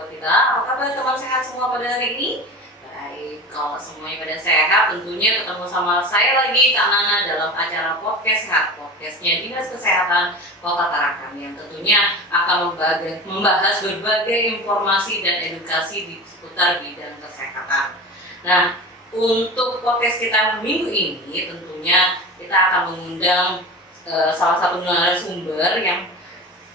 buat kita. Apa kabar teman sehat semua pada hari ini? Baik, kalau semuanya pada sehat, tentunya ketemu sama saya lagi, Kak Nana, dalam acara podcast Sehat, podcastnya Dinas Kesehatan Kota Tarakan, yang tentunya akan membahas berbagai informasi dan edukasi di seputar bidang kesehatan. Nah, untuk podcast kita minggu ini, tentunya kita akan mengundang salah satu narasumber yang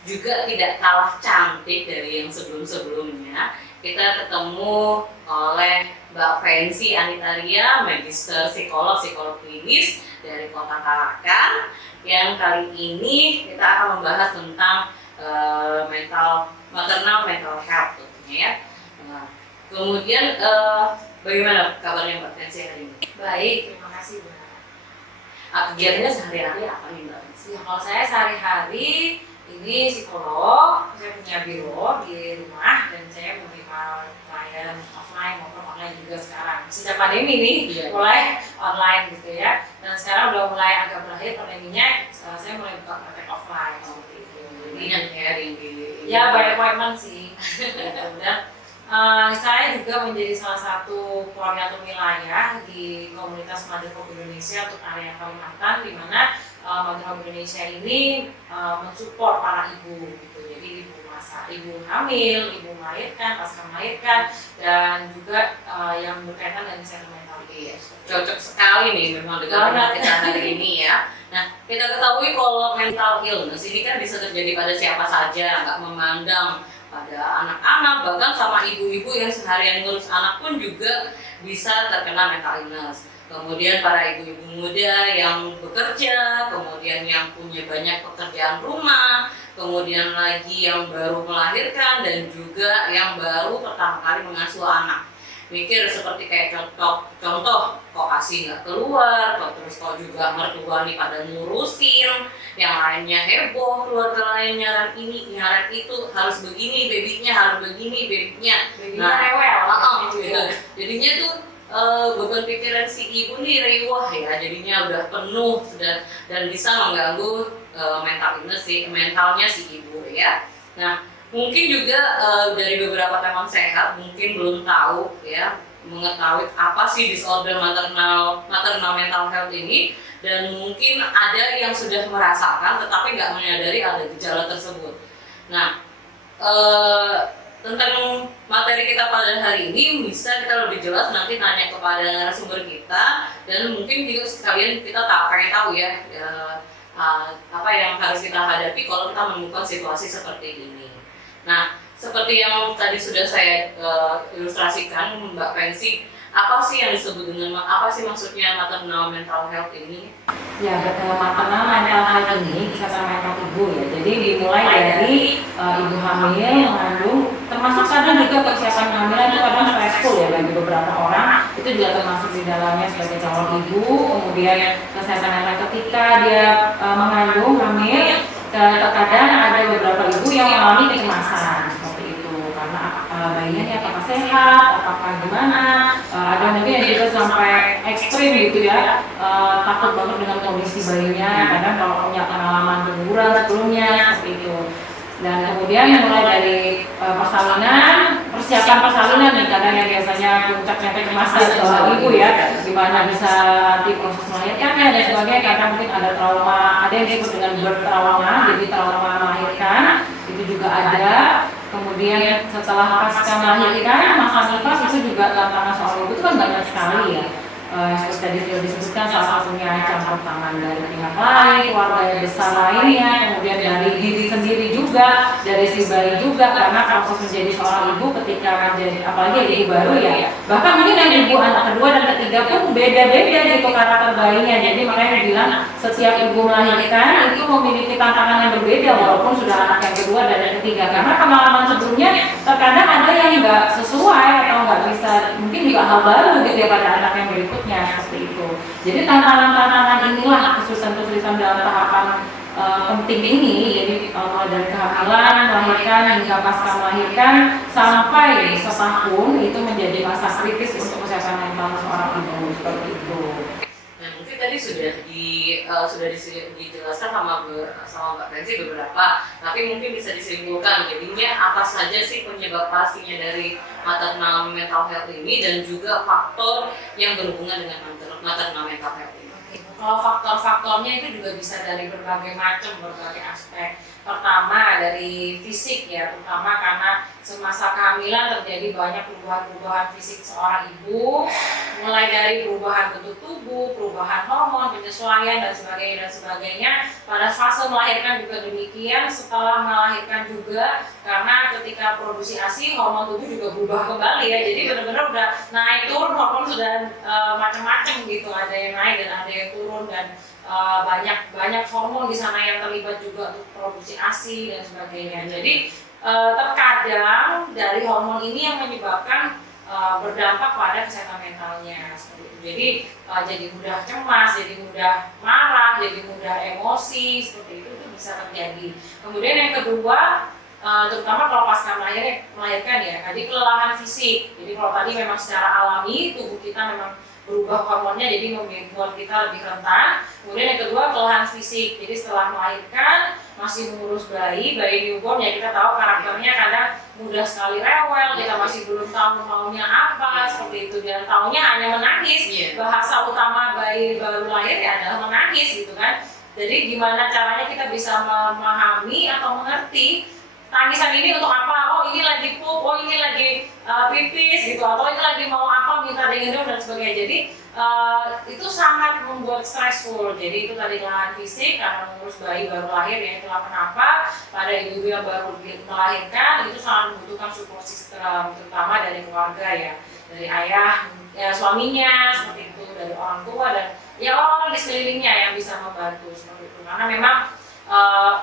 juga tidak kalah cantik dari yang sebelum-sebelumnya. Kita ketemu oleh Mbak Fancy Anitaria, Magister Psikolog klinis dari Kota Tarakan, yang kali ini kita akan membahas tentang maternal mental health tentunya ya. Kemudian bagaimana kabarnya Mbak Fancy hari ini? Baik, terima kasih Bu. Kegiatannya sehari-hari apa nih Mbak Fancy? Ya, kalau saya sehari-hari ini psikolog, saya punya biro di rumah dan saya menerima klien offline maupun online juga sekarang. Sejak pandemi nih mulai online gitu ya. Dan sekarang udah mulai agak berakhir pandeminya, saya mulai buka praktek offline seperti itu. Banyak ya di ya banyak appointment sih. Dan saya juga menjadi salah satu koordinator wilayah di komunitas Mother Hope Indonesia untuk area Kalimantan, di mana Mother Hope Indonesia ini mensupport para ibu gitu. Jadi ibu hamil, ibu melahirkan, pasca melahirkan, dan juga yang berkaitan dengan kesehatan mental. Iya, cocok sekali nih memang dengan kita hari ini ya. Nah, kita ketahui kalau mental illness ini kan bisa terjadi pada siapa saja, nggak memandang pada anak-anak, bahkan sama ibu-ibu yang seharian ngurus anak pun juga bisa terkena mental illness. Kemudian para ibu-ibu muda yang bekerja, kemudian yang punya banyak pekerjaan rumah, kemudian lagi yang baru melahirkan, dan juga yang baru pertama kali mengasuh anak. Mikir seperti kayak contoh kok ASI nggak keluar, terus kok juga mertua nih pada ngurusin, yang lainnya heboh, keluarga lain nyaran ini, nyaran itu, harus begini, babynya harus begini, babynya rewel. Gitu. Jadinya tuh beban pikiran si ibu nih riwah ya, jadinya udah penuh sudah dan bisa mengganggu mentalnya si ibu ya. Nah, mungkin juga dari beberapa teman sehat mungkin belum tahu ya, mengetahui apa sih disorder maternal mental health ini, dan mungkin ada yang sudah merasakan tetapi nggak menyadari ada gejala tersebut. Nah, tentang materi kita pada hari ini bisa kita lebih jelas nanti tanya kepada narasumber kita, dan mungkin juga sekalian kita pengen tahu ya, apa yang harus kita hadapi kalau kita menemukan situasi seperti ini. Nah, seperti yang tadi sudah saya ilustrasikan Mbak Fancy, apa sih yang disebut dengan, apa sih maksudnya maternal mental health ini? Ya, maternal mental health ini bisa sama mental ibu ya. Jadi dimulai dari ibu hamil, mengandung, termasuk kadang juga persiapan kehamilan itu kadang stressful ya bagi beberapa orang. Itu juga termasuk di dalamnya sebagai calon ibu. Kemudian kesehatan mental ketika dia mengandung, hamil, terkadang ada beberapa ibu yang mengalami kecemasan seperti itu karena bayinya apakah sehat, apakah gimana, ada mungkin yang juga sampai ekstrim gitu ya, takut banget dengan kondisi bayinya, kadang kalau punya pengalaman keguguran sebelumnya seperti itu. Dan kemudian mulai dari persalinan, persiapan persalinan nih, kadang yang biasanya puncaknya kecemasan ibu ya, gimana bisa nanti proses melahirkannya dan sebagainya. Kadang mungkin ada trauma, ada yang disebut dengan birth trauma, jadi trauma melahirkan itu juga ada. Kemudian setelah pasca melahirkan, masa nifas itu juga tantangan soal ibu itu kan banyak sekali ya. Seperti tadi sudah disebutkan, salah satunya campur tangan dari pihak lain, keluarga besar lainnya, kemudian dari diri sendiri juga, dari si bayi juga, karena proses menjadi seorang ibu ketika menjadi, apalagi ibu baru ya, bahkan mungkin yang ibu anak kedua dan ketiga pun beda-beda gitu karakter bayinya. Jadi makanya dibilang setiap ibu melahirkan itu memiliki tantangan yang berbeda walaupun sudah anak yang kedua dan yang ketiga, karena pengalaman sebelumnya terkadang ada yang nggak sesuai atau nggak bisa, mungkin juga hal baru gitu ya pada anak yang berikutnya. Seperti itu. Jadi tantangan-tantangan inilah kesulitan-kesulitan dalam tahapan penting ini. Jadi mulai dari kehamilan, melahirkan hingga pasca melahirkan sampai setahun itu menjadi masa kritis untuk kesehatan mental seorang ibu seperti itu. Nah, mungkin tadi sudah dijelaskan sama Mbak Prensi beberapa, tapi mungkin bisa disimpulkan jadinya apa saja sih penyebab pastinya dari maternal mental health ini dan juga faktor yang berhubungan dengan maternal mental health ini. Kalau faktor-faktornya itu juga bisa dari berbagai aspek. Pertama dari fisik ya, terutama karena semasa kehamilan terjadi banyak perubahan-perubahan fisik seorang ibu, mulai dari perubahan bentuk tubuh, perubahan hormon, penyesuaian dan sebagainya. Pada fase melahirkan juga demikian, setelah melahirkan juga, karena ketika produksi ASI hormon tubuh juga berubah kembali ya, jadi benar-benar udah naik turun hormon sudah macam-macam gitu, ada yang naik dan ada yang turun dan banyak hormon di sana yang terlibat juga untuk produksi ASI dan sebagainya. Jadi terkadang dari hormon ini yang menyebabkan berdampak pada kesehatan mentalnya seperti itu. Jadi mudah cemas, jadi mudah marah, jadi mudah emosi seperti itu bisa terjadi. Kemudian yang kedua, terutama kalau pasca melahirkan ya, tadi kelelahan fisik. Jadi kalau tadi memang secara alami tubuh kita memang berubah hormonnya jadi membuat kita lebih rentan. Kemudian yang kedua kelelahan fisik. Jadi setelah melahirkan masih mengurus bayi newborn ya, kita tahu karakternya kadang mudah sekali rewel, kita masih belum tahu maunya apa seperti itu, dan taunya hanya menangis. Bahasa utama bayi baru lahir ya adalah menangis gitu kan. Jadi gimana caranya kita bisa memahami atau mengerti tangisan ini untuk apa? Oh ini lagi pup, oh ini lagi pipis gitu, atau ini lagi mau apa, minta digendong dan sebagainya. Jadi itu sangat membuat stressful. Jadi itu tadi kelelahan fisik karena mengurus bayi baru lahir ya, itulah kenapa pada ibu yang baru melahirkan itu sangat membutuhkan support system, terutama dari keluarga ya, dari ayah, ya, suaminya seperti itu, dari orang tua dan ya orang-orang di sekelilingnya yang bisa membantu seperti itu. Karena memang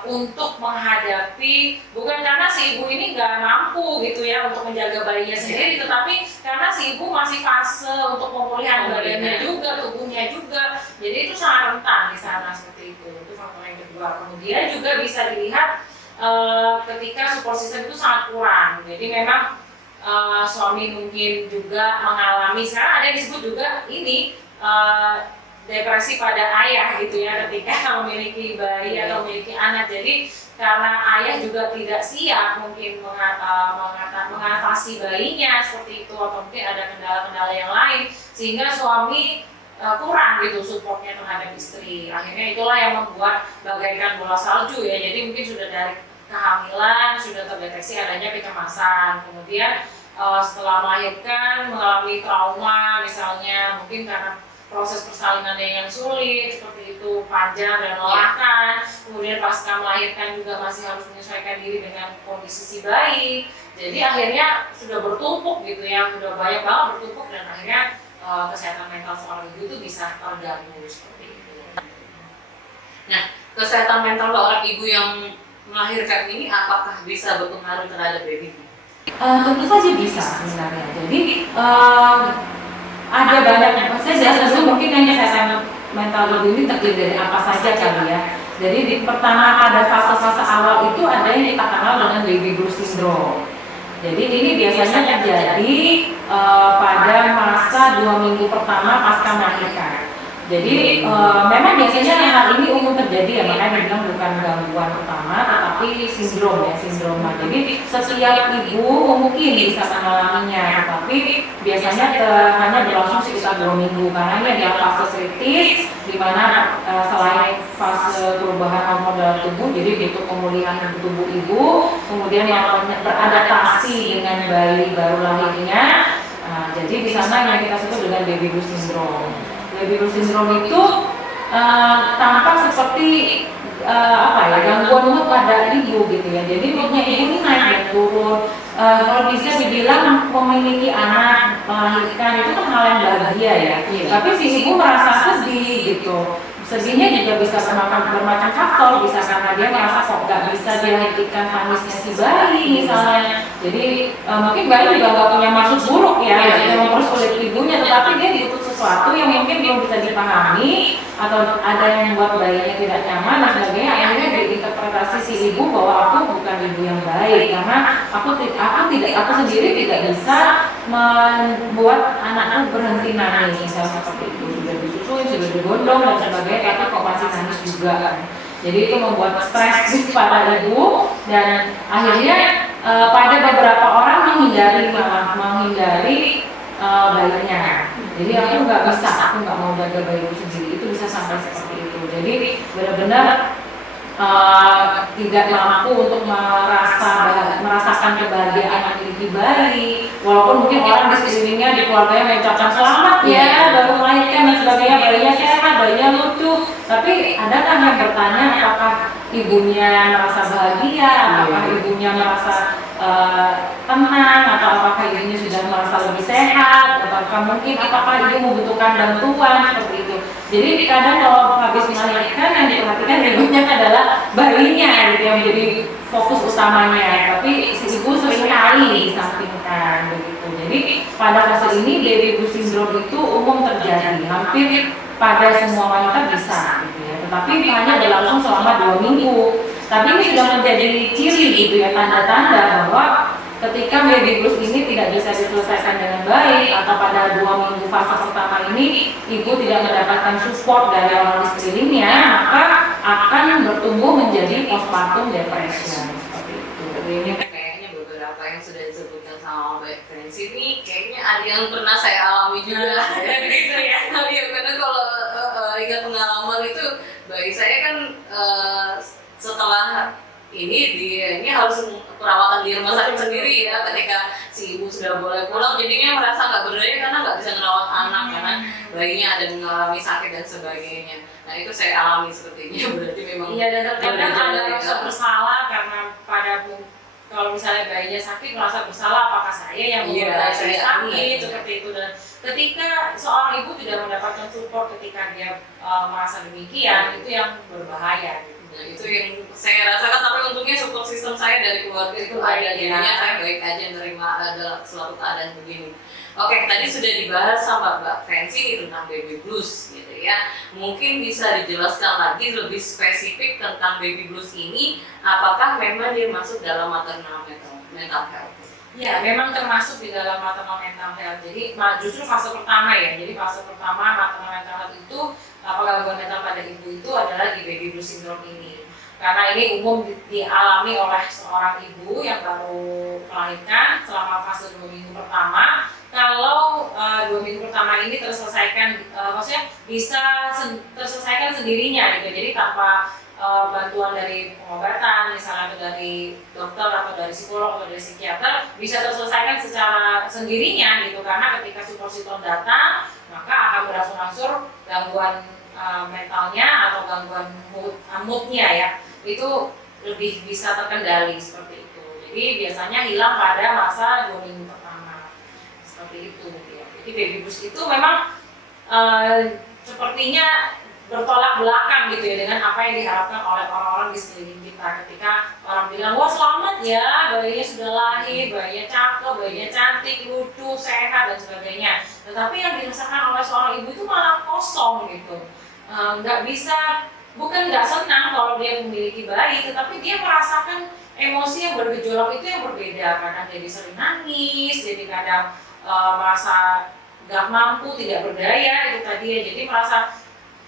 untuk menghadapi, bukan karena si ibu ini nggak mampu gitu ya untuk menjaga bayinya sendiri, tetapi karena si ibu masih fase untuk pemulihan badannya juga, tubuhnya juga, jadi itu sangat rentan di sana seperti itu. Itu faktor yang kedua. Kemudian juga bisa dilihat ketika support system itu sangat kurang, jadi memang suami mungkin juga mengalami, sekarang ada yang disebut juga ini depresi pada ayah gitu ya ketika memiliki bayi atau memiliki anak. Jadi karena ayah juga tidak siap mungkin mengatasi bayinya seperti itu, atau mungkin ada kendala-kendala yang lain sehingga suami kurang gitu supportnya terhadap istri. Akhirnya itulah yang membuat bagaikan bola salju ya. Jadi mungkin sudah dari kehamilan sudah terdeteksi adanya kecemasan, kemudian setelah melahirkan mengalami trauma misalnya, mungkin karena proses persalinannya yang sulit seperti itu, panjang dan melelahkan. Kemudian pasca melahirkan juga masih harus menyesuaikan diri dengan kondisi si bayi. Jadi akhirnya sudah bertumpuk gitu ya, sudah banyak banget bertumpuk, dan akhirnya kesehatan mental seorang ibu itu bisa terganggu seperti itu. Nah, kesehatan mental seorang ibu yang melahirkan ini apakah bisa berpengaruh terhadap baby? Tentu saja bisa sebenarnya. Jadi ada banyak, saya jelas dulu mungkin yang kesehatan mental ibu ini terdiri dari apa saja kali ya. Jadi pertama pada fase-fase awal itu ada yang kita kenal dengan baby blues syndrome. Jadi ini biasanya terjadi pada masa 2 minggu pertama pasca melahirkan. Jadi memang biasanya hal ini umum terjadi ya, makanya dibilang bukan gangguan utama tetapi sindrom ya, sindroma. Jadi setiap ibu mungkin bisa mengalaminya, tetapi biasanya hanya berlangsung sekitar 2 minggu karena ini adalah fase kritis di mana selain fase perubahan hormon dalam tubuh, jadi butuh pemulihan tubuh ibu, kemudian yang beradaptasi dengan bayi baru lahirnya. Jadi di sana yang kita sebut dengan baby blues syndrome. Baby blues syndrome itu tampak seperti gangguan mood pada ibu gitu ya. Jadi moodnya ibu ini naik dan turun. Kalau bisa dibilang memiliki anak, melahirkan itu kan hal yang bahagia ya. Tapi si ibu merasa sedih gitu. Sedihnya juga bisa bermacam faktor, bisa karena dia merasa kok gak bisa dia hentikan tangisnya si bayi misalnya. Jadi mungkin bayi juga gak punya maksud buruk ya, jadi mempersulit ibunya, tetapi dia butuh sesuatu yang mungkin belum bisa dipahami atau ada yang membuat bayinya tidak nyaman dan sebagainya. Akhirnya diinterpretasi si ibu bahwa aku bukan ibu yang baik karena aku sendiri tidak bisa membuat anakku berhenti nangis misalnya seperti itu. Sudah disusui disuapin, sudah digondong dan sebagainya, tapi kok masih nangis juga kan. Jadi itu membuat stres pada ibu dan akhirnya pada beberapa orang menghindari bayinya. Jadi aku nggak bisa, aku nggak mau jaga bayiku sendiri, itu bisa sampai seperti itu. Jadi benar-benar tidak mampu untuk merasakan kebahagiaan memiliki bayi, walaupun mungkin orang di sekelilingnya di keluarganya mengucapkan selamat ya baru melahirkan dan sebagainya, bayinya sehat, bayinya lucu, tapi adakah yang bertanya apakah ibunya merasa bahagia, apakah ibunya merasa tenang, atau apakah ibunya sudah merasa lebih sehat, apakah mungkin apakah ibu membutuhkan bantuan seperti itu. Jadi kadang kalau habis melahirkan yang diperhatikan ibunya adalah bayinya gitu yang menjadi fokus utamanya, tapi si ibu seringkali disampingkan begitu. Jadi pada fase ini baby blues syndrome itu umum terjadi, hampir pada semua wanita bisa gitu ya, tetapi hanya berlangsung selama 2 minggu. Tapi ini sudah menjadi ciri gitu ya, tanda-tanda bahwa ketika baby blues ini tidak bisa diselesaikan dengan baik atau pada 2 minggu fase pertama ini ibu tidak mendapatkan support dari orang di sekelilingnya, maka akan bertumbuh menjadi postpartum depression seperti itu. Ini kayaknya beberapa yang sudah disebutkan sama Mbak Friends ini kayaknya ada yang pernah saya alami juga gitu ya. Iya, karena kalau ingat pengalaman itu bagi saya kan setelah ini harus perawatan di rumah sakit sendiri ya, ketika si ibu sudah boleh pulang jadinya merasa nggak berdaya karena nggak bisa merawat anak karena bayinya ada mengalami sakit dan sebagainya. Nah itu saya alami sepertinya, berarti memang iya, dan terkadang ada rasa bersalah karena kalau misalnya bayinya sakit merasa bersalah apakah saya yang membuat saya sakit seperti itu. Dan ketika seorang ibu tidak mendapatkan support ketika dia merasa demikian, itu yang berbahaya gitu. Nah, itu yang saya rasakan, tapi untungnya support system saya dari keluarga itu ada, jadinya saya baik aja menerima dalam suatu keadaan begini. Oke, tadi sudah dibahas sama Mbak Fancy tentang baby blues gitu ya. Mungkin bisa dijelaskan lagi lebih spesifik tentang baby blues ini, apakah memang dia masuk dalam maternal mental health? Ya, memang termasuk di dalam maternal mental health. Jadi justru fase pertama ya. Jadi fase pertama maternal mental health itu gangguan mental pada ibu itu adalah di baby blues syndrome ini. Karena ini umum dialami oleh seorang ibu yang baru melahirkan selama fase 2 minggu pertama. Kalau 2 minggu pertama ini terselesaikan, maksudnya bisa terselesaikan sendirinya gitu. Jadi tanpa bantuan dari pengobatan, misalnya atau dari dokter atau dari psikolog atau dari psikiater, bisa terselesaikan secara sendirinya gitu. Karena ketika support system datang, maka akan berangsur-angsur gangguan mentalnya atau gangguan moodnya ya, itu lebih bisa terkendali seperti itu. Jadi biasanya hilang pada masa 2 minggu pertama seperti itu ya. Jadi baby blues itu memang sepertinya bertolak belakang gitu ya dengan apa yang diharapkan oleh orang-orang di sekeliling kita. Ketika orang bilang, wah selamat ya, bayinya sudah lahir, bayinya cakep, bayinya cantik, lucu, sehat dan sebagainya. Tetapi yang dirasakan oleh seorang ibu itu malah kosong gitu. Nggak bisa, bukan nggak senang kalau dia memiliki bayi, tetapi dia merasakan emosi yang bergejolak itu yang berbeda. Kadang jadi sering nangis, jadi kadang merasa nggak mampu, tidak berdaya itu tadi ya. Jadi merasa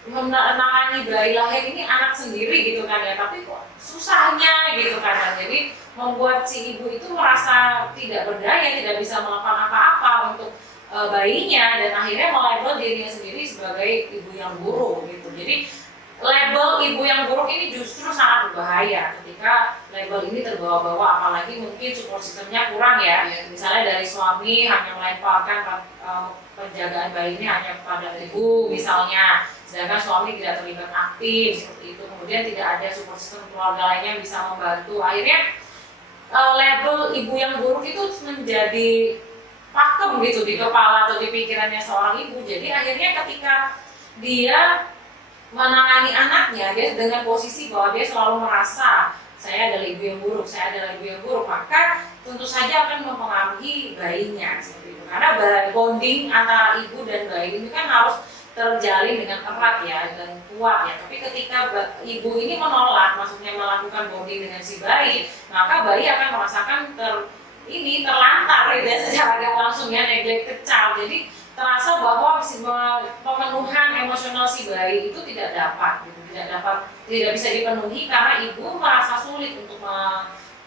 menangani bayi lahir ini anak sendiri gitu kan ya, tapi kok susahnya gitu kadang. Jadi membuat si ibu itu merasa tidak berdaya, tidak bisa melakukan apa-apa untuk bayinya, dan akhirnya melabel dirinya sendiri sebagai ibu yang buruk gitu. Jadi label ibu yang buruk ini justru sangat berbahaya ketika label ini terbawa-bawa, apalagi mungkin support systemnya kurang ya. Misalnya dari suami hanya melemparkan penjagaan bayi ini hanya kepada ibu misalnya, sedangkan suami tidak terlibat aktif seperti itu. Kemudian tidak ada support system keluarga lainnya yang bisa membantu. Akhirnya label ibu yang buruk itu menjadi pakem gitu di kepala atau di pikirannya seorang ibu. Jadi akhirnya ketika dia menangani anaknya, dia dengan posisi bahwa dia selalu merasa saya adalah ibu yang buruk, saya adalah ibu yang buruk, maka tentu saja akan mempengaruhi bayinya seperti itu. Karena bonding antara ibu dan bayi ini kan harus terjalin dengan erat ya dan kuat ya. Tapi ketika ibu ini menolak, maksudnya melakukan bonding dengan si bayi, maka bayi akan merasakan terlantar gitu ya, secara gak langsung ya, neglected child. Jadi terasa bahwa pemenuhan emosional si bayi itu tidak dapat, gitu, tidak bisa dipenuhi karena ibu merasa sulit untuk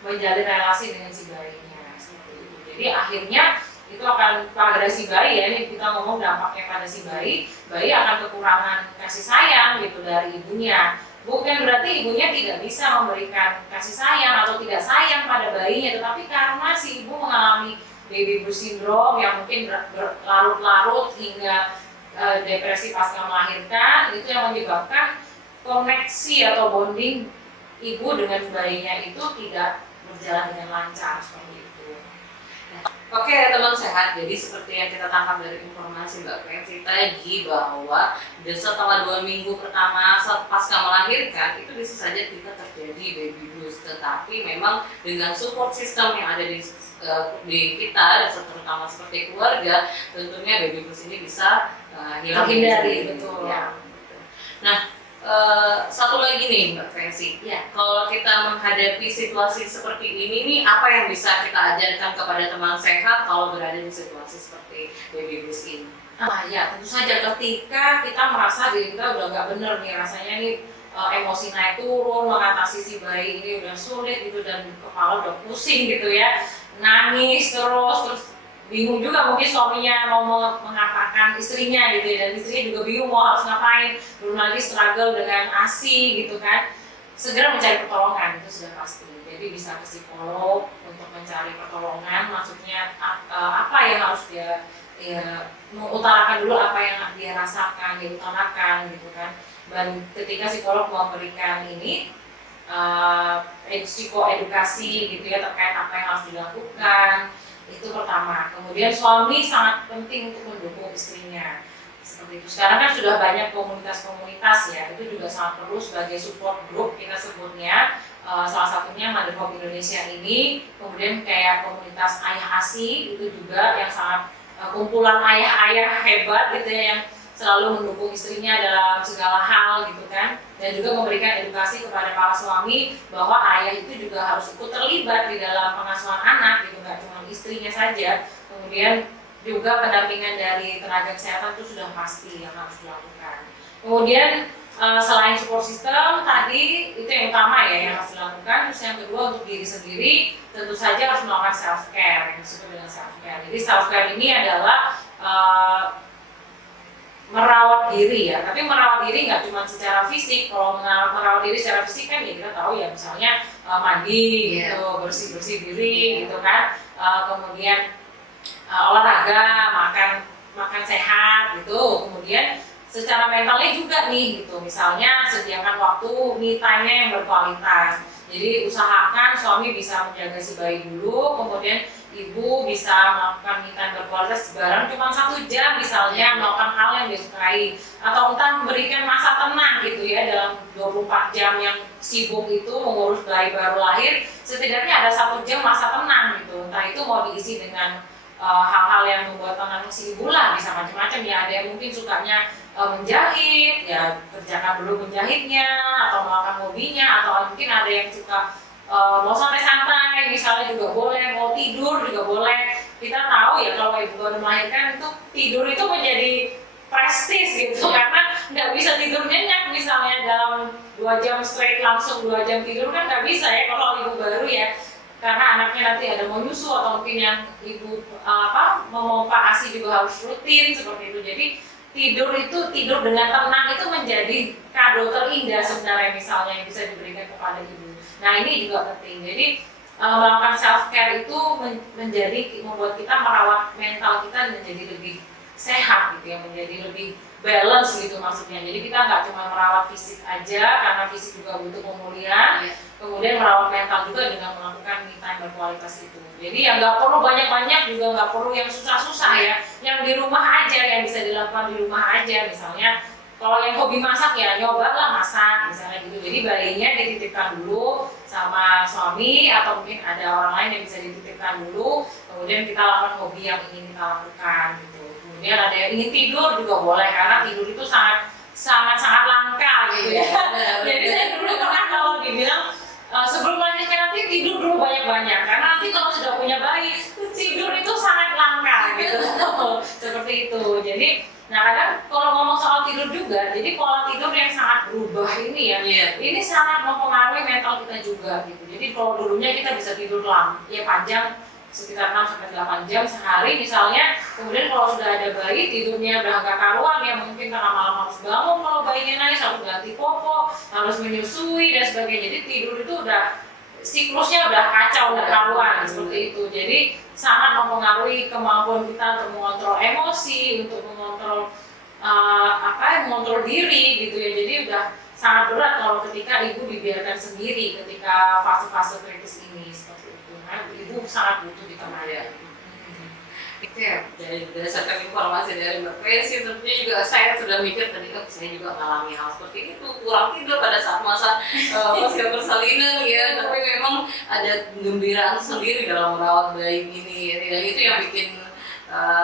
menjalin relasi dengan si bayinya seperti itu. Jadi akhirnya itu akan pada si bayi, ya ini kita ngomong dampaknya pada si bayi akan kekurangan kasih sayang gitu dari ibunya. Bukan berarti ibunya tidak bisa memberikan kasih sayang atau tidak sayang pada bayinya, tetapi karena si ibu mengalami baby blues syndrome yang mungkin berlarut-larut hingga depresi pasca melahirkan, itu yang menyebabkan koneksi atau bonding ibu dengan bayinya itu tidak berjalan dengan lancar seperti itu. Oke teman sehat, jadi seperti yang kita tangkap dari informasi Mbak Pensi tadi bahwa setelah 2 minggu pertama pasca melahirkan itu bisa saja kita terjadi baby blues, tetapi memang dengan support system yang ada di kita, terutama seperti keluarga, tentunya baby blues ini bisa hilang Terhindari, betul. Ya. Nah, satu lagi nih Mbak Pensi, Ya. kalau kita menghadapi situasi seperti ini nih, apa yang bisa kita ajarkan kepada teman sehat kalau berada di situasi seperti baby blues ini? Ya tentu saja ketika kita merasa diri kita udah nggak bener nih, rasanya nih emosi naik turun, mengatasi si bayi ini udah sulit gitu dan kepala udah pusing gitu ya, nangis terus bingung juga mungkin suaminya mau mengatakan istrinya gitu ya, dan istrinya juga bingung mau harus ngapain, belum lagi struggle dengan ASI gitu kan. Segera mencari pertolongan itu sudah pasti. Jadi bisa ke psikolog untuk mencari pertolongan, maksudnya apa yang harus dia mengutarakan dulu, apa yang dia rasakan, dia utarakan gitu kan. Dan ketika psikolog memberikan ini psikoedukasi gitu ya terkait apa yang harus dilakukan, itu pertama. Kemudian suami sangat penting untuk mendukung istrinya seperti itu. Sekarang kan sudah banyak komunitas-komunitas ya, itu juga sangat perlu sebagai support group kita sebutnya. Salah satunya Mother Hope Indonesia ini, kemudian kayak komunitas ayah ASI itu juga yang sangat kumpulan ayah-ayah hebat gitu ya, yang selalu mendukung istrinya dalam segala hal gitu kan, dan juga memberikan edukasi kepada para suami bahwa ayah itu juga harus ikut terlibat di dalam pengasuhan anak gitu, nggak cuma istrinya saja. Kemudian juga pendampingan dari tenaga kesehatan itu sudah pasti yang harus dilakukan. Kemudian selain support system tadi, itu yang utama ya yang harus dilakukan. Terus yang kedua, untuk diri sendiri tentu saja harus melakukan self care, yang disebut dengan self care. Jadi self care ini adalah merawat diri ya, tapi merawat diri nggak cuma secara fisik. Kalau merawat diri secara fisik kan ya kita tahu ya, misalnya mandi gitu, bersih diri gitu kan, kemudian olahraga, makan sehat gitu. Kemudian secara mentalnya juga nih gitu, misalnya sediakan waktu me time-nya yang berkualitas. Jadi usahakan suami bisa menjaga si bayi dulu, kemudian ibu bisa melakukan me time berkualitas bareng cuma 1 jam misalnya, melakukan hal yang dia sukai, atau entah memberikan masa tenang gitu ya, dalam 24 jam yang sibuk itu mengurus bayi baru lahir, setidaknya ada 1 jam masa tenang gitu. Entah itu mau diisi dengan hal-hal yang membuat tenang si ibu lah, bisa macam-macam ya. Ada yang mungkin sukanya menjahit, ya kerjakan dulu menjahitnya, atau melakukan hobinya, atau mungkin ada yang suka mau santai-santai misalnya juga boleh, mau tidur juga boleh. Kita tahu ya kalau ibu baru melahirkan itu tidur itu menjadi prestis gitu, karena nggak bisa tidur nyenyak misalnya dalam 2 jam straight langsung 2 jam tidur kan nggak bisa ya kalau ibu baru ya, karena anaknya nanti ada mau nyusu atau mungkin yang ibu memompa ASI juga harus rutin seperti itu. Jadi tidur dengan tenang itu menjadi kado terindah sebenarnya misalnya yang bisa diberikan kepada ibu. Nah ini juga penting. Jadi melakukan self care itu membuat kita merawat mental kita menjadi lebih sehat gitu ya, menjadi lebih balance gitu maksudnya. Jadi kita nggak cuma merawat fisik aja, karena fisik juga butuh pemulihan, kemudian merawat mental juga dengan melakukan me time berkualitas itu. Jadi ya nggak perlu banyak-banyak, juga nggak perlu yang susah-susah ya, yang di rumah aja, yang bisa dilakukan di rumah aja. Misalnya kalau yang hobi masak ya nyobalah masak misalnya gitu. Jadi bayinya dititipkan dulu sama suami, atau mungkin ada orang lain yang bisa dititipkan dulu, kemudian kita lakukan hobi yang ingin kita lakukan gitu. Kemudian ada yang ingin tidur juga boleh, karena tidur itu sangat langka gitu ya. Jadi saya dulu pernah kalau dibilang sebelum melahirkan nanti tidur dulu banyak-banyak, karena nanti kalau sudah punya bayi tidur itu sangat langka gitu. Seperti itu. Jadi Nah kadang kalau ngomong soal tidur juga, jadi pola tidur yang sangat berubah ini ya, ini sangat mempengaruhi mental kita juga gitu. Jadi kalau dulunya kita bisa tidur lama, ya panjang sekitar 6-8 jam sehari misalnya, kemudian kalau sudah ada bayi tidurnya udah agak karuan ya, mungkin karena malam harus bangun kalau bayinya nangis, harus ganti popok, harus menyusui dan sebagainya. Jadi tidur itu udah siklusnya udah kacau, udah karuan seperti itu. Jadi sangat mempengaruhi kemampuan kita untuk mengontrol emosi, untuk mengontrol mengontrol diri gitu ya. Jadi udah sangat berat kalau ketika ibu dibiarkan sendiri ketika fase-fase kritis ini seperti itu. Nah, ibu sangat butuh ditemani. Itu ya, dari berdasarkan informasi dari Mbak Presi, tentunya juga saya sudah mikir tadi, saya juga mengalami hal seperti itu, kurang tidur pada saat masa pasca persalinan ya, tapi memang ada gembiraan sendiri dalam merawat bayi ini ya, itu yang bikin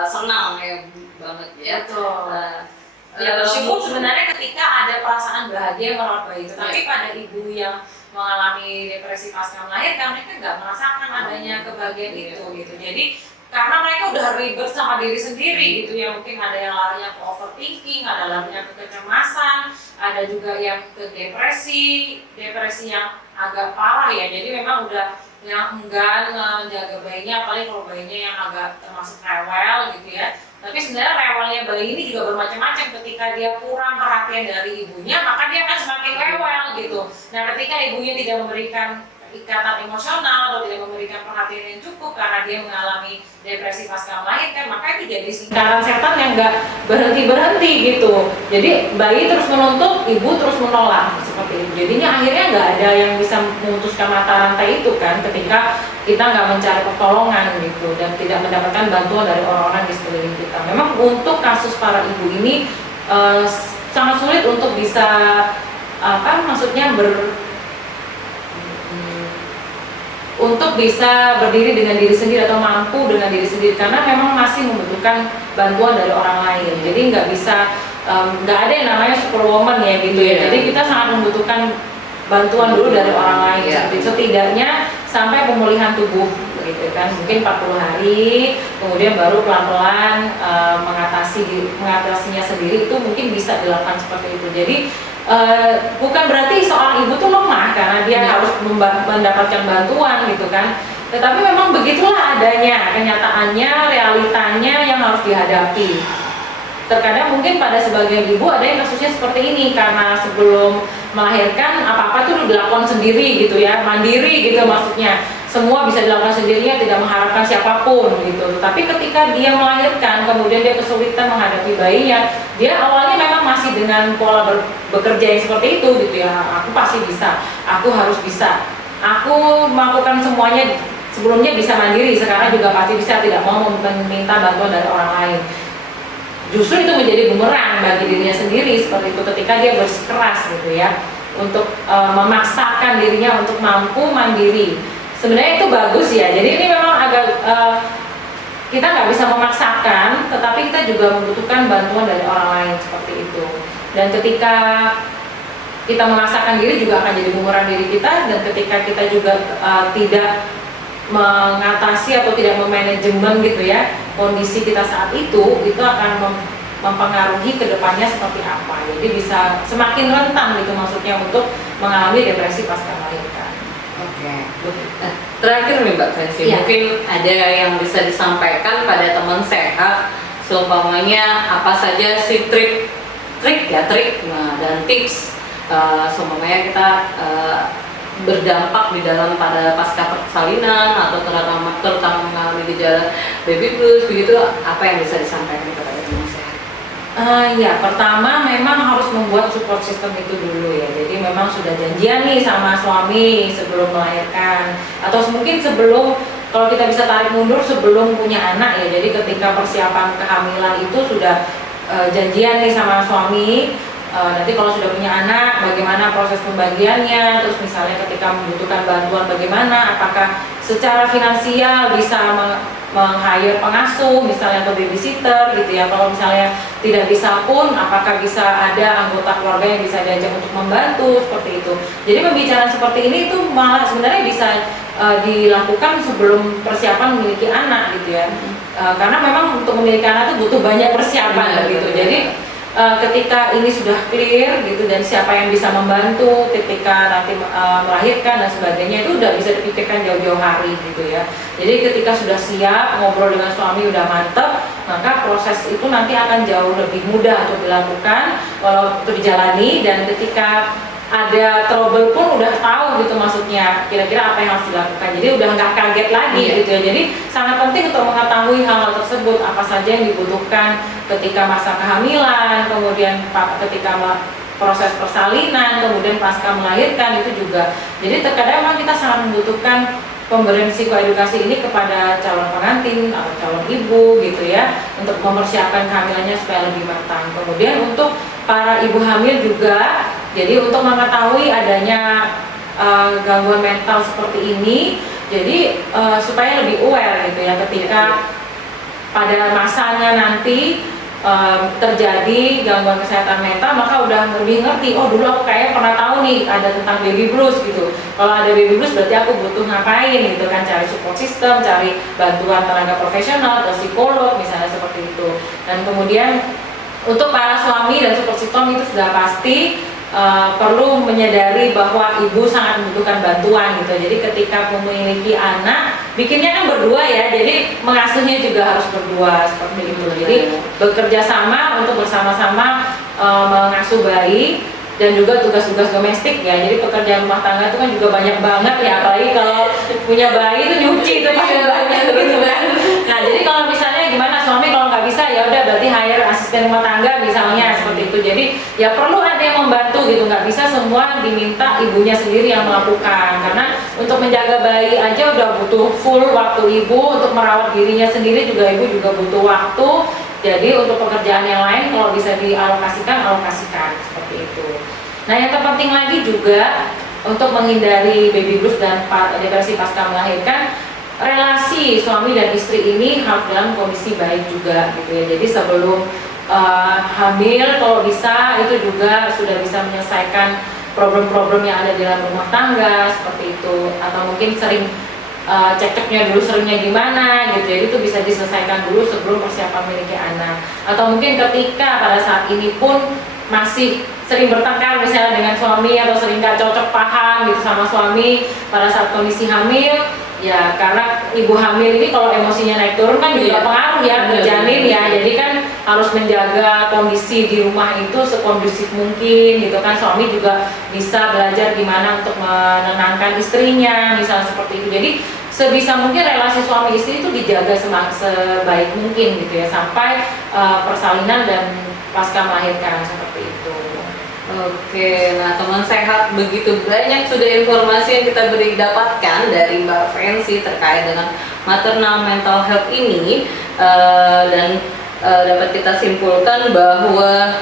senang ya banget ya. Betul. Ya bersyukur sebenarnya ketika ada perasaan bahagia merawat bayi, tapi pada ibu yang mengalami depresi pasca melahirkan, mereka nggak merasakan adanya kebahagiaan itu gitu. Jadi karena mereka udah ribet sama diri sendiri gitu ya, mungkin ada yang larinya ke overthinking, ada larinya ke kecemasan, ada juga yang ke depresi yang agak parah ya. Jadi memang udah yang enggan menjaga bayinya, apalagi kalau bayinya yang agak termasuk rewel gitu ya. Tapi sebenarnya rewelnya bayi ini juga bermacam-macam. Ketika dia kurang perhatian dari ibunya, maka dia akan semakin rewel gitu. Nah, ketika ibunya tidak memberikan ikatan emosional atau tidak memberikan perhatian yang cukup karena dia mengalami depresi pasca melahirkan, maka itu jadi lingkaran setan yang nggak berhenti gitu. Jadi bayi terus menuntut, ibu terus menolak seperti itu. Jadinya akhirnya nggak ada yang bisa memutuskan mata rantai itu kan, ketika kita nggak mencari pertolongan gitu dan tidak mendapatkan bantuan dari orang-orang di sekeliling kita. Memang untuk kasus para ibu ini sangat sulit untuk bisa untuk bisa berdiri dengan diri sendiri atau mampu dengan diri sendiri, karena memang masih membutuhkan bantuan dari orang lain. Jadi nggak bisa, nggak ada yang namanya superwoman ya gitu ya. Jadi kita sangat membutuhkan bantuan dulu dari orang lain. Setidaknya sampai pemulihan tubuh gitu kan, mungkin 40 hari, kemudian baru pelan-pelan mengatasinya sendiri, itu mungkin bisa dilakukan seperti itu. Jadi bukan berarti seorang ibu tuh lemah karena dia harus mendapatkan bantuan gitu kan, tetapi memang begitulah adanya, kenyataannya, realitanya yang harus dihadapi. Terkadang mungkin pada sebagian ibu ada yang kasusnya seperti ini, karena sebelum melahirkan apa-apa tuh dilakukan sendiri gitu ya, mandiri gitu maksudnya. Semua bisa dilakukan sendirinya, tidak mengharapkan siapapun gitu. Tapi ketika dia melahirkan, kemudian dia kesulitan menghadapi bayinya, dia awalnya memang masih dengan pola bekerja yang seperti itu gitu ya. Aku pasti bisa, aku harus bisa, aku melakukan semuanya. Sebelumnya bisa mandiri, sekarang juga pasti bisa, tidak mau meminta bantuan dari orang lain. Justru itu menjadi bumerang bagi dirinya sendiri seperti itu ketika dia bersikeras gitu ya, untuk memaksakan dirinya untuk mampu mandiri. Sebenarnya itu bagus ya. Jadi ini memang agak kita nggak bisa memaksakan, tetapi kita juga membutuhkan bantuan dari orang lain seperti itu. Dan ketika kita memaksakan diri juga akan jadi bumerang diri kita, dan ketika kita juga tidak mengatasi atau tidak memanajemen gitu ya kondisi kita saat itu akan mempengaruhi kedepannya seperti apa. Jadi bisa semakin rentan gitu maksudnya untuk mengalami depresi pasca melahirkan. Oke. Terakhir nih Mbak Presi, mungkin ada yang bisa disampaikan pada teman sehat, seumpamanya apa saja sih trik dan tips seumpamanya kita berdampak di dalam pada pasca persalinan atau terutama mengalami gejala baby blues begitu, apa yang bisa disampaikan kepada teman sehat? Ya, pertama memang harus membuat support system itu dulu ya. Jadi memang sudah janjian nih sama suami sebelum melahirkan, atau mungkin sebelum, kalau kita bisa tarik mundur sebelum punya anak ya. Jadi ketika persiapan kehamilan itu sudah janjian nih sama suami. Nanti kalau sudah punya anak, bagaimana proses pembagiannya, terus misalnya ketika membutuhkan bantuan bagaimana, apakah secara finansial bisa meng-hire pengasuh misalnya atau babysitter gitu ya. Kalau misalnya tidak bisa pun, apakah bisa ada anggota keluarga yang bisa diajak untuk membantu seperti itu. Jadi pembicaraan seperti ini itu malah sebenarnya bisa dilakukan sebelum persiapan memiliki anak gitu ya. karena memang untuk memiliki anak itu butuh banyak persiapan gitu. Jadi ketika ini sudah clear gitu dan siapa yang bisa membantu ketika nanti melahirkan dan sebagainya itu udah bisa dipikirkan jauh-jauh hari gitu ya. Jadi ketika sudah siap ngobrol dengan suami udah mantep, maka proses itu nanti akan jauh lebih mudah untuk dilakukan kalau itu dijalani, dan ketika ada trouble pun udah tahu gitu maksudnya kira-kira apa yang harus dilakukan, jadi udah nggak kaget lagi gitu ya. Jadi sangat penting untuk mengetahui hal-hal tersebut, apa saja yang dibutuhkan ketika masa kehamilan, kemudian ketika proses persalinan, kemudian pasca melahirkan itu juga. Jadi terkadang memang kita sangat membutuhkan pemberian psikoedukasi ini kepada calon pengantin atau calon ibu gitu ya, untuk mempersiapkan kehamilannya supaya lebih matang. Kemudian untuk para ibu hamil juga, jadi untuk mengetahui adanya gangguan mental seperti ini, jadi supaya lebih aware gitu ya ketika pada masanya nanti terjadi gangguan kesehatan mental, maka udah lebih ngerti, oh dulu aku kayaknya pernah tahu nih ada tentang baby blues gitu. Kalau ada baby blues berarti aku butuh ngapain gitu kan, cari support system, cari bantuan tenaga profesional atau psikolog misalnya seperti itu. Dan kemudian untuk para suami dan support system itu sudah pasti perlu menyadari bahwa ibu sangat membutuhkan bantuan gitu. Jadi ketika memiliki anak, bikinnya kan berdua ya, jadi mengasuhnya juga harus berdua seperti itu. Jadi bekerja sama untuk bersama-sama mengasuh bayi, dan juga tugas-tugas domestik ya. Jadi pekerjaan rumah tangga itu kan juga banyak banget ya, apalagi kalau punya bayi itu nyuci itu banyak gitu kan. Nah jadi kalau misalnya gimana suami kalau nggak bisa ya udah berarti hire asisten rumah tangga misalnya seperti itu. Jadi ya perlu ada yang membantu gitu, nggak bisa semua diminta ibunya sendiri yang melakukan, karena untuk menjaga bayi aja udah butuh full waktu ibu, untuk merawat dirinya sendiri juga ibu juga butuh waktu. Jadi untuk pekerjaan yang lain kalau bisa dialokasikan, alokasikan seperti itu. Nah yang terpenting lagi juga untuk menghindari baby blues dan depresi pasca melahirkan, relasi suami dan istri ini harus dalam kondisi baik juga gitu ya. Jadi sebelum hamil kalau bisa itu juga sudah bisa menyelesaikan problem-problem yang ada di dalam rumah tangga seperti itu, atau mungkin sering cekcoknya dulu seringnya gimana gitu, jadi itu bisa diselesaikan dulu sebelum persiapan memiliki anak. Atau mungkin ketika pada saat ini pun masih sering bertengkar misalnya dengan suami, atau sering gak cocok paham gitu sama suami pada saat kondisi hamil ya, karena ibu hamil ini kalau emosinya naik turun kan juga pengaruh ya ke janin ya. Jadi kan harus menjaga kondisi di rumah itu sekondusif mungkin gitu kan. Suami juga bisa belajar gimana untuk menenangkan istrinya misalnya seperti itu. Jadi sebisa mungkin relasi suami istri itu dijaga sebaik mungkin gitu ya, sampai persalinan dan pasca melahirkan seperti itu. Oke, nah teman sehat, begitu banyak sudah informasi yang kita dapatkan dari Mbak Fancy terkait dengan maternal mental health ini, dan dapat kita simpulkan bahwa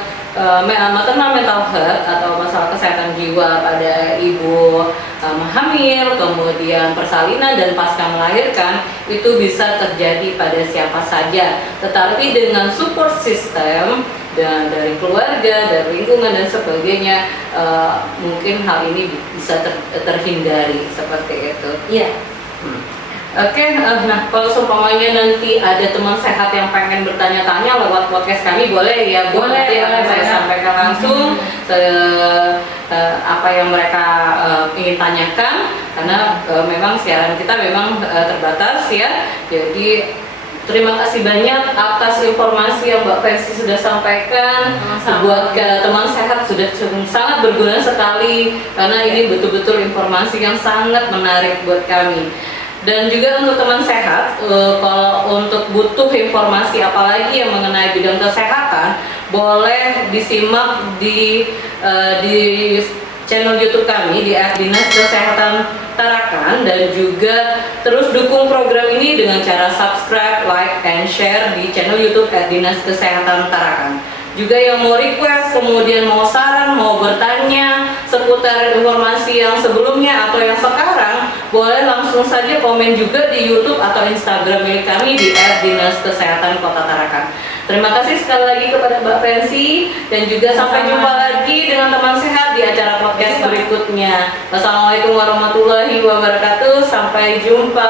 maternal mental health atau masalah kesehatan jiwa pada ibu hamil, kemudian persalinan dan pasca melahirkan itu bisa terjadi pada siapa saja, tetapi dengan support system dan dari keluarga, dari lingkungan dan sebagainya, mungkin hal ini bisa terhindari seperti itu. Iya. Oke, nah kalau seumpamanya nanti ada teman sehat yang pengen bertanya-tanya lewat podcast kami, boleh ya Bu? Boleh, nanti akan saya sampaikan langsung apa yang mereka ingin tanyakan, karena memang siaran kita memang terbatas ya. Jadi terima kasih banyak atas informasi yang Mbak Fancy sudah sampaikan. Buat teman sehat sudah sangat berguna sekali, karena ini betul-betul informasi yang sangat menarik buat kami. Dan juga untuk teman sehat, kalau untuk butuh informasi apalagi yang mengenai bidang kesehatan, boleh disimak di channel YouTube kami di Dinas Kesehatan Tarakan, dan juga terus dukung program ini dengan cara subscribe, like, and share di channel YouTube Dinas Kesehatan Tarakan. Juga yang mau request, kemudian mau saran, mau bertanya seputar informasi yang sebelumnya atau yang sekarang, boleh langsung saja komen juga di YouTube atau Instagram milik kami di @Dinas Kesehatan Kota Tarakan. Terima kasih sekali lagi kepada Mbak Fancy, dan juga sampai jumpa lagi dengan teman sehat di acara podcast berikutnya. berikutnya. Wassalamualaikum warahmatullahi wabarakatuh. Sampai jumpa.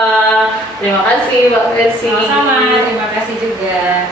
Terima kasih Mbak Versi. Sama-sama, terima kasih juga.